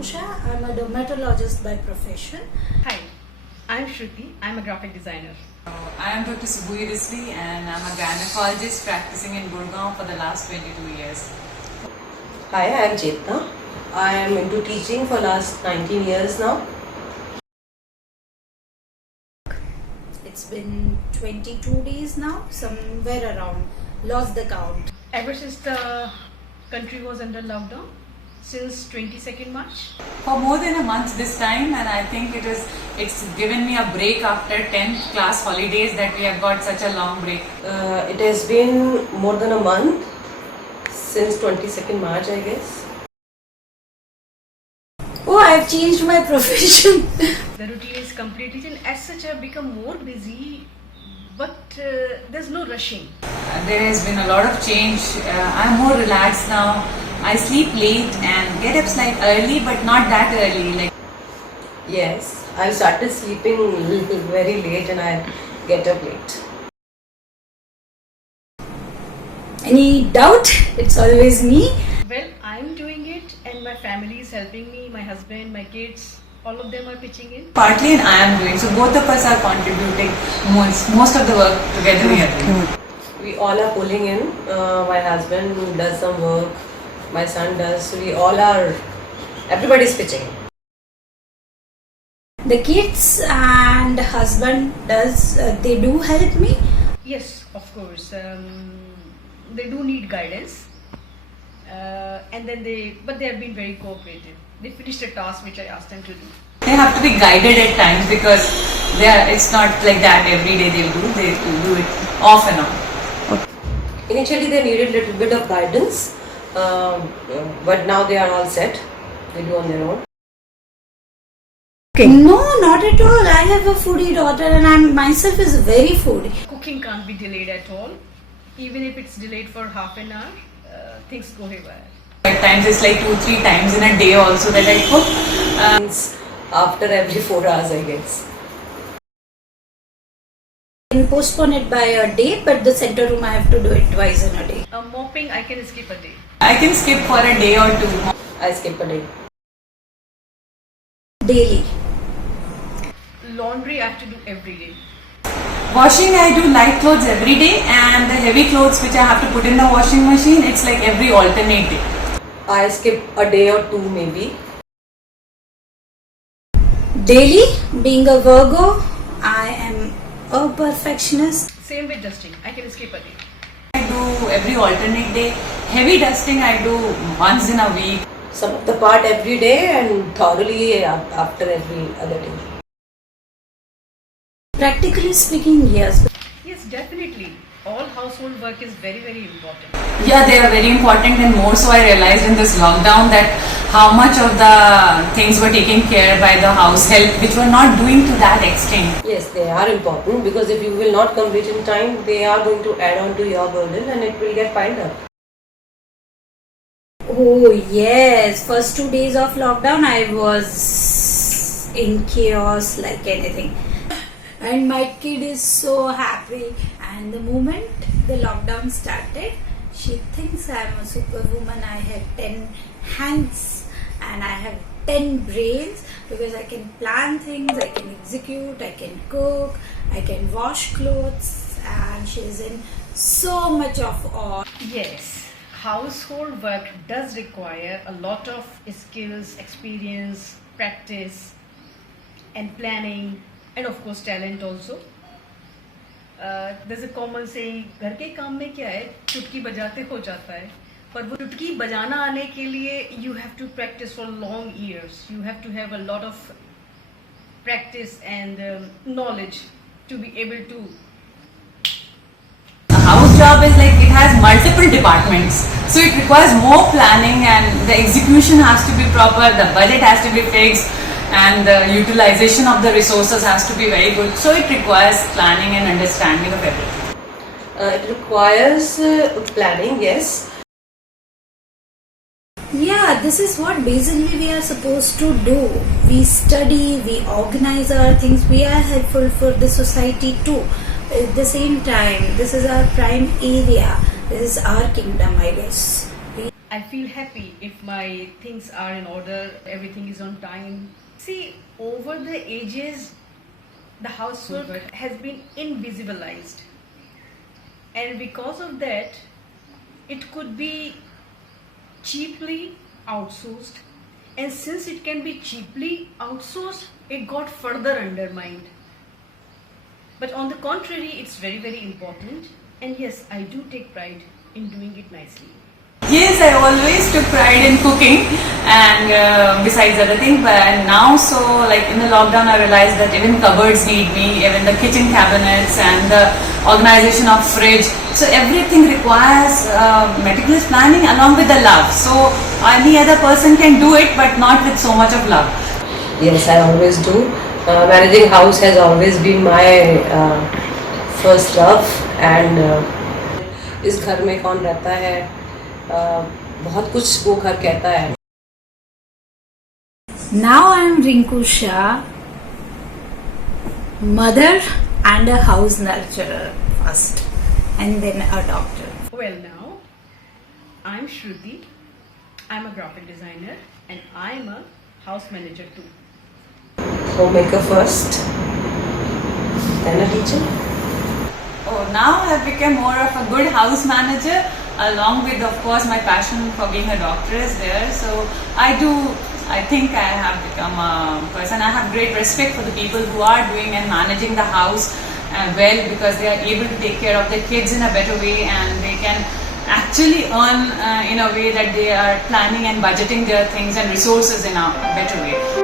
Ankusha. I'm a dermatologist by profession. Hi, I'm Shruti. I'm a graphic designer. I am Dr. Subhuyi Risli and I'm a gynecologist practicing in Gurgaon for the last 22 years. Hi, I am Chetna. I am into teaching for last 19 years now. It's been 22 days now, somewhere around. Lost the count. Ever since the country was under lockdown, since 22nd March. For more than a month this time, and I think it's given me a break after 10th class holidays that we have got such a long break. It has been more than a month since 22nd March, I guess. Oh, I've changed my profession. The routine is completely changed. As such, I've become more busy, but there's no rushing. There has been a lot of change. I'm more relaxed now. I sleep late and get up slightly early, but not that early. Yes, I started sleeping very late and I get up late. Any doubt? It's always me. Well, I'm doing it, and my family is helping me. My husband, my kids, all of them are pitching in. Partly, and I am doing. So both of us are contributing most of the work together. We are doing. We all are pulling in. My husband does some work. My son does. So we all are. Everybody's pitching. The kids and husband they do help me. Yes, of course. They do need guidance, and then they have been very cooperative. They finished a task which I asked them to do. They have to be guided at times because it's not like that every day they'll do. They will do it off and on. Initially, they needed a little bit of guidance, but now they are all set. They do on their own. No, not at all. I have a foodie daughter and I myself is very foodie. Cooking can't be delayed at all. Even if it's delayed for half an hour, things go haywire. At times it's like 2-3 times in a day also that I cook. It's after every 4 hours, I guess. I can postpone it by a day, but the center room I have to do it twice in a day. Mopping, I can skip a day. I can skip for a day or two. I skip a day. Daily. Laundry, I have to do every day. Washing, I do light clothes every day, and the heavy clothes which I have to put in the washing machine, it's like every alternate day. I skip a day or two maybe. Daily, being a Virgo, I am a perfectionist. Same with dusting, I can skip a day. I do every alternate day. Heavy dusting I do once in a week. Some of the part every day and thoroughly after every other day. Practically speaking, yes. Yes, definitely. All household work is very, very important. Yeah, they are very important, and more so I realized in this lockdown that how much of the things were taken care by the house help which were not doing to that extent. Yes, they are important because if you will not complete in time, they are going to add on to your burden and it will get piled up. Oh yes, first 2 days of lockdown I was in chaos like anything. And my kid is so happy. And the moment the lockdown started, she thinks I am a superwoman. I have 10 hands and I have 10 brains because I can plan things, I can execute, I can cook, I can wash clothes, and she's in so much of awe. Yes, household work does require a lot of skills, experience, practice, and planning, and of course talent also. There's a common saying, घर के काम में क्या है, चुटकी बजाते हो जाता है, पर वो चुटकी बजाना आने के लिए you have to practice for long years. You have to have a lot of practice and knowledge to be able to. A house job is like it has multiple departments, so it requires more planning, and the execution has to be proper, the budget has to be fixed, and the utilization of the resources has to be very good. So it requires planning and understanding of everything. It requires planning, yes. Yeah, this is what basically we are supposed to do. We study, we organize our things, we are helpful for the society too. At the same time, this is our prime area, this is our kingdom, I guess. I feel happy if my things are in order, everything is on time. See, over the ages, the housework has been invisibilized. And because of that, it could be cheaply outsourced. And since it can be cheaply outsourced, it got further undermined. But on the contrary, it's very, very important. And yes, I do take pride in doing it nicely. Yes, I always took pride in cooking and besides other things, but now so like in the lockdown I realized that even cupboards need me, even the kitchen cabinets and the organization of fridge. So everything requires meticulous planning along with the love. So any other person can do it but not with so much of love. Yes, I always do. Managing house has always been my first love and इस घर में कौन रहता है बहुत कुछ वो घर कहता है. Now I am Rinku Shah, mother and a house nurturer first, and then a doctor. Well, now, I'm Shruti. I'm a graphic designer and I'm a house manager too. Homemaker first, then a teacher. Oh, now I've become more of a good house manager, along with, of course, my passion for being a doctor is there. So I think I have become a person. I have great respect for the people who are doing and managing the house well, because they are able to take care of their kids in a better way and they can actually earn in a way that they are planning and budgeting their things and resources in a better way.